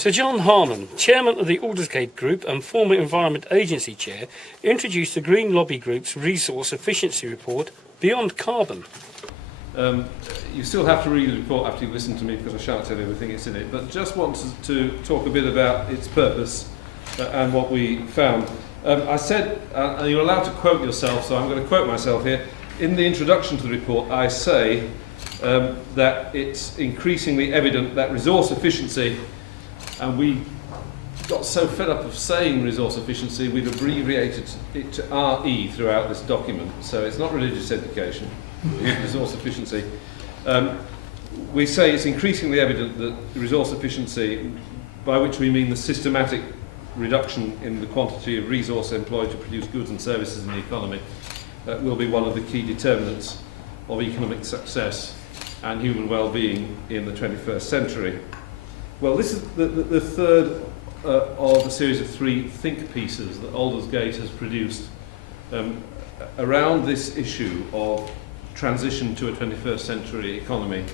Sir John Harman, chairman of the Aldersgate Group and former Environment Agency chair, introduced the Green Lobby Group's resource efficiency report, Beyond Carbon. You still have to read the report after you listen to me because I shan't tell you everything that's in it, but just wanted to talk a bit about its purpose and what we found. I said, you're allowed to quote yourself, so I'm going to quote myself here. In the introduction to the report, I say that it's increasingly evident that resource efficiency, and we got so fed up of saying resource efficiency, we've abbreviated it to RE throughout this document, so it's not religious education, it's resource efficiency. We say it's increasingly evident that resource efficiency, by which we mean the systematic reduction in the quantity of resource employed to produce goods and services in the economy, will be one of the key determinants of economic success and human well-being in the 21st century. Well, this is the third of a series of three think pieces that Aldersgate has produced around this issue of transition to a 21st century economy.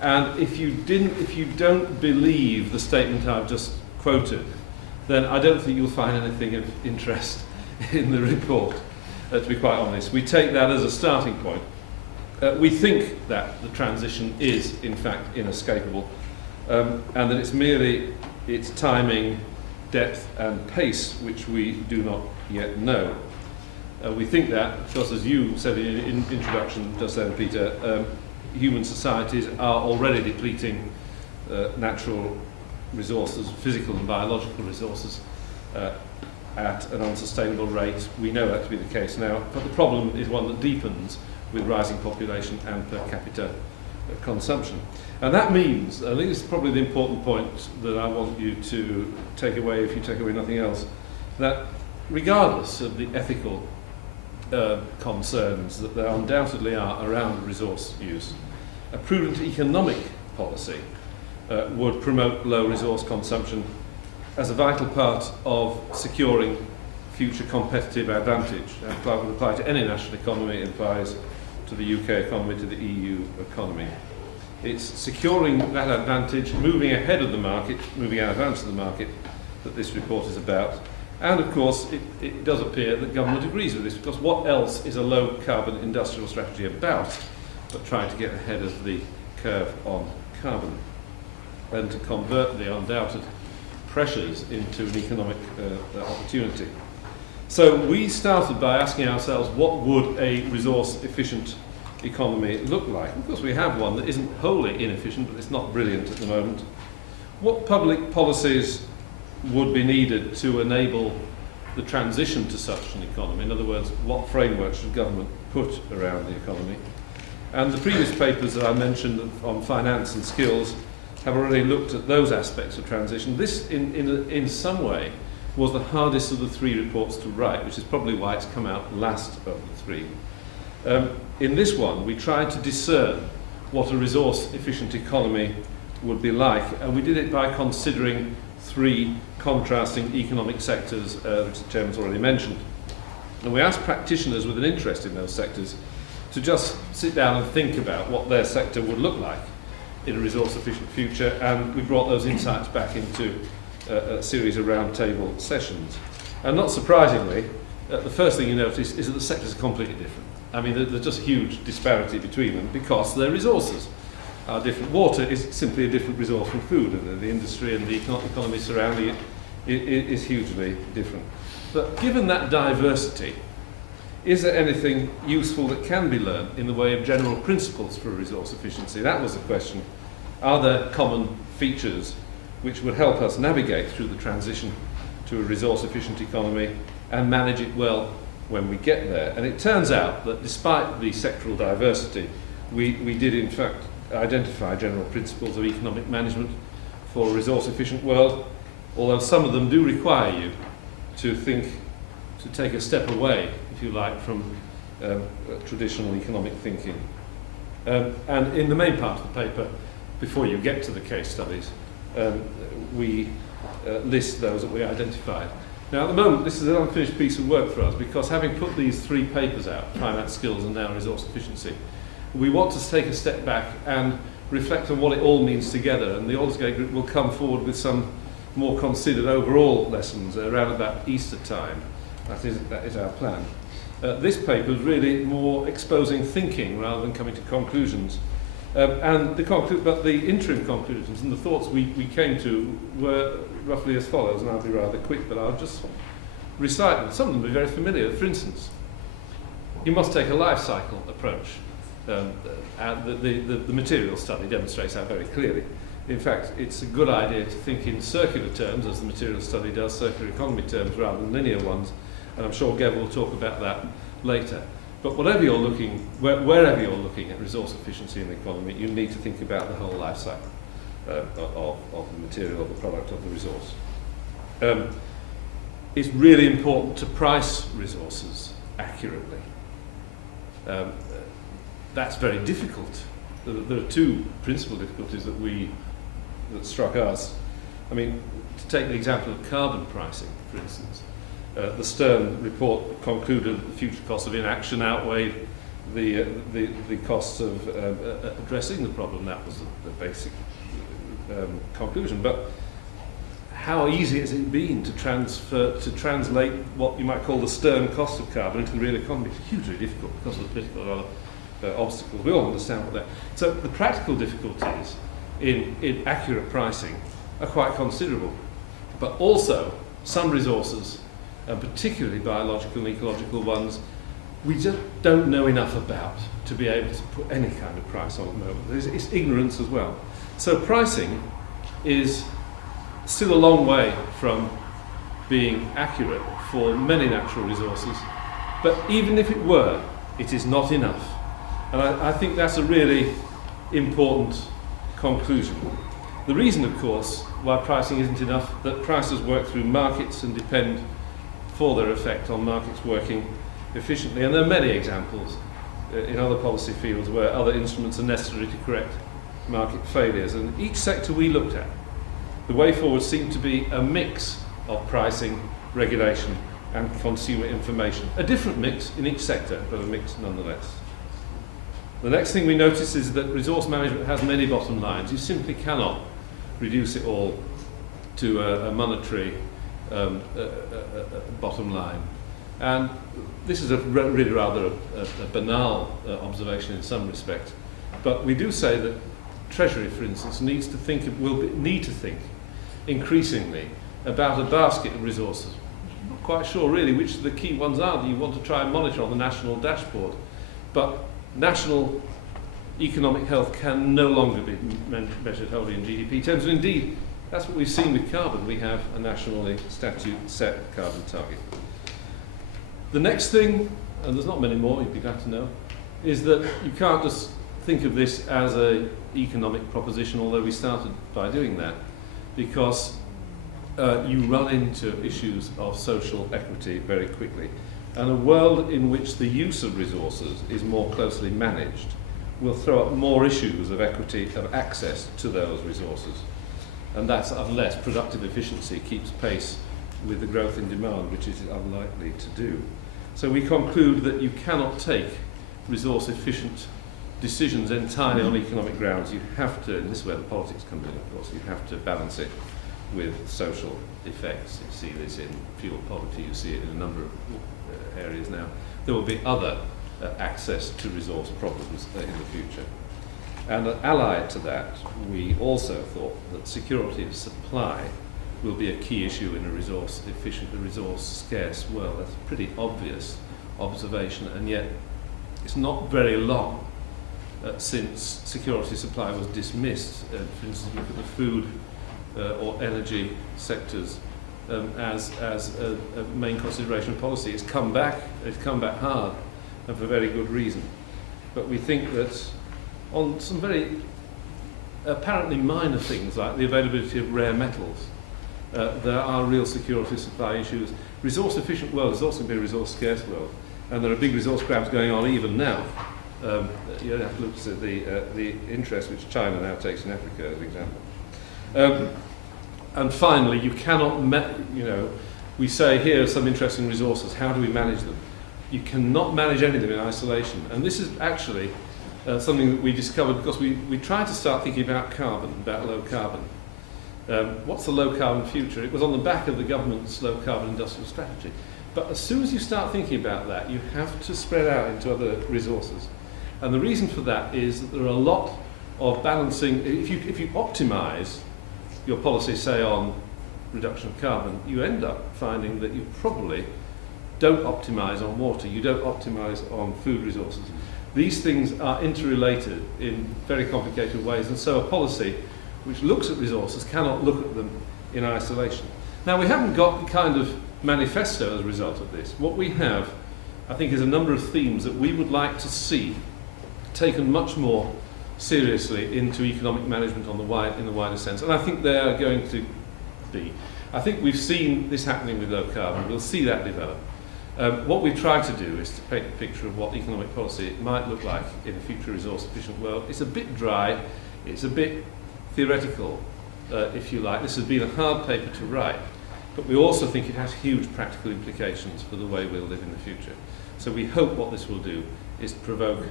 And if you don't believe the statement I've just quoted, then I don't think you'll find anything of interest in the report, to be quite honest. We take that as a starting point. We think that the transition is, in fact, inescapable, and that it's merely its timing, depth and pace which we do not yet know. We think that because, as you said in introduction just then, Peter, human societies are already depleting natural resources, physical and biological resources, at an unsustainable rate. We know that to be the case now, but the problem is one that deepens with rising population and per capita consumption. And that means, I think this is probably the important point that I want you to take away, if you take away nothing else, that regardless of the ethical concerns that there undoubtedly are around resource use, a prudent economic policy would promote low resource consumption as a vital part of securing future competitive advantage. That would apply to any national economy, it applies to the UK economy, to the EU economy. It's securing that advantage, moving ahead of the market, moving out of advance of the market, that this report is about. And of course, it does appear that government agrees with this, because what else is a low carbon industrial strategy about but trying to get ahead of the curve on carbon and to convert the undoubted pressures into an economic opportunity. So we started by asking ourselves, what would a resource efficient economy look like? Of course, we have one that isn't wholly inefficient, but it's not brilliant at the moment. What public policies would be needed to enable the transition to such an economy? In other words, what framework should government put around the economy? And the previous papers that I mentioned on finance and skills have already looked at those aspects of transition. This, in some way, was the hardest of the three reports to write, which is probably why it's come out last of the three. In this one, we tried to discern what a resource-efficient economy would be like, and we did it by considering three contrasting economic sectors, which the Chairman's already mentioned. And we asked practitioners with an interest in those sectors to just sit down and think about what their sector would look like in a resource-efficient future, and we brought those insights back into a series of roundtable sessions. And not surprisingly, the first thing you notice is that the sectors are completely different. I mean, there's just a huge disparity between them because their resources are different. Water is simply a different resource from food, and the industry and the economy surrounding it is hugely different. But given that diversity, is there anything useful that can be learned in the way of general principles for resource efficiency? That was the question. Are there common features which would help us navigate through the transition to a resource-efficient economy and manage it well when we get there? And it turns out that despite the sectoral diversity, we did in fact identify general principles of economic management for a resource-efficient world, although some of them do require you to take a step away, if you like, from traditional economic thinking. And in the main part of the paper, before you get to the case studies, we list those that we identified. Now, at the moment, this is an unfinished piece of work for us because having put these three papers out, finance skills and now resource efficiency, we want to take a step back and reflect on what it all means together. And the Aldersgate Group will come forward with some more considered overall lessons around about Easter time. That is our plan. This paper is really more exposing thinking rather than coming to conclusions. But the interim conclusions and the thoughts we came to were roughly as follows, and I'll be rather quick, but I'll just recite them. Some of them will be very familiar. For instance, you must take a life cycle approach. The material study demonstrates that very clearly. In fact, it's a good idea to think in circular terms, as the material study does, circular economy terms rather than linear ones, and I'm sure Gev will talk about that later. But wherever you're looking at resource efficiency in the economy, you need to think about the whole life cycle of the material, of the product, of the resource. It's really important to price resources accurately. That's very difficult. There are two principal difficulties that struck us. I mean, to take the example of carbon pricing, for instance, the Stern report concluded that the future costs of inaction outweighed the costs of addressing the problem. That was the basic conclusion. But how easy has it been to translate what you might call the Stern cost of carbon into the real economy? It's hugely difficult because of the political and other obstacles. We all understand what that. So the practical difficulties in accurate pricing are quite considerable. But also some resources, and particularly biological and ecological ones, we just don't know enough about to be able to put any kind of price on at the moment. It's ignorance as well. So pricing is still a long way from being accurate for many natural resources, but even if it were, it is not enough. And I think that's a really important conclusion. The reason, of course, why pricing isn't enough, that prices work through markets and depend for their effect on markets working efficiently. And there are many examples in other policy fields where other instruments are necessary to correct market failures. And each sector we looked at, the way forward seemed to be a mix of pricing, regulation and consumer information. A different mix in each sector, but a mix nonetheless. The next thing we notice is that resource management has many bottom lines. You simply cannot reduce it all to a monetary bottom line. And this is really rather a banal observation in some respect. But we do say that Treasury, for instance, will need to think increasingly about a basket of resources. I'm not quite sure really which the key ones are that you want to try and monitor on the national dashboard. But national economic health can no longer be measured wholly in GDP terms. And indeed, that's what we've seen with carbon. We have a nationally statute set carbon target. The next thing, and there's not many more, you'd be glad to know, is that you can't just think of this as an economic proposition, although we started by doing that, because you run into issues of social equity very quickly. And a world in which the use of resources is more closely managed will throw up more issues of equity, of access to those resources. And that's unless productive efficiency keeps pace with the growth in demand, which it is unlikely to do. So we conclude that you cannot take resource efficient decisions entirely on economic grounds. You have to, and this is where the politics comes in, of course, you have to balance it with social effects. You see this in fuel poverty, you see it in a number of areas now. There will be other access to resource problems in the future. And allied to that, we also thought that security of supply will be a key issue in a resource efficient, a resource scarce world. That's a pretty obvious observation, and yet it's not very long since security supply was dismissed. For instance, look at the food or energy sectors as a main consideration of policy. It's come back hard, and for very good reason. But we think that on some very apparently minor things like the availability of rare metals, there are real security supply issues. Resource efficient world is also going to be a resource scarce world, and there are big resource grabs going on even now. You have to look at the interest which China now takes in Africa as an example. And finally, you cannot, we say here are some interesting resources, how do we manage them? You cannot manage any of them in isolation. And this is actually something that we discovered because we tried to start thinking about carbon, about low carbon. What's the low carbon future? It was on the back of the government's low carbon industrial strategy. But as soon as you start thinking about that, you have to spread out into other resources. And the reason for that is that there are a lot of balancing. If you optimise your policy, say on reduction of carbon, you end up finding that you probably don't optimise on water, you don't optimise on food resources. These things are interrelated in very complicated ways, and so a policy which looks at resources cannot look at them in isolation. Now, we haven't got the kind of manifesto as a result of this. What we have, I think, is a number of themes that we would like to see taken much more seriously into economic management in the wider sense, and I think they are going to be. I think we've seen this happening with low carbon. We'll see that develop. What we've tried to do is to paint a picture of what economic policy might look like in a future resource-efficient world. It's a bit dry, it's a bit theoretical, if you like. This has been a hard paper to write, but we also think it has huge practical implications for the way we'll live in the future. So we hope what this will do is provoke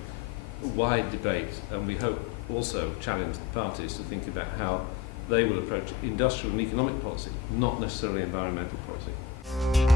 a wide debate, and we hope also challenge the parties to think about how they will approach industrial and economic policy, not necessarily environmental policy.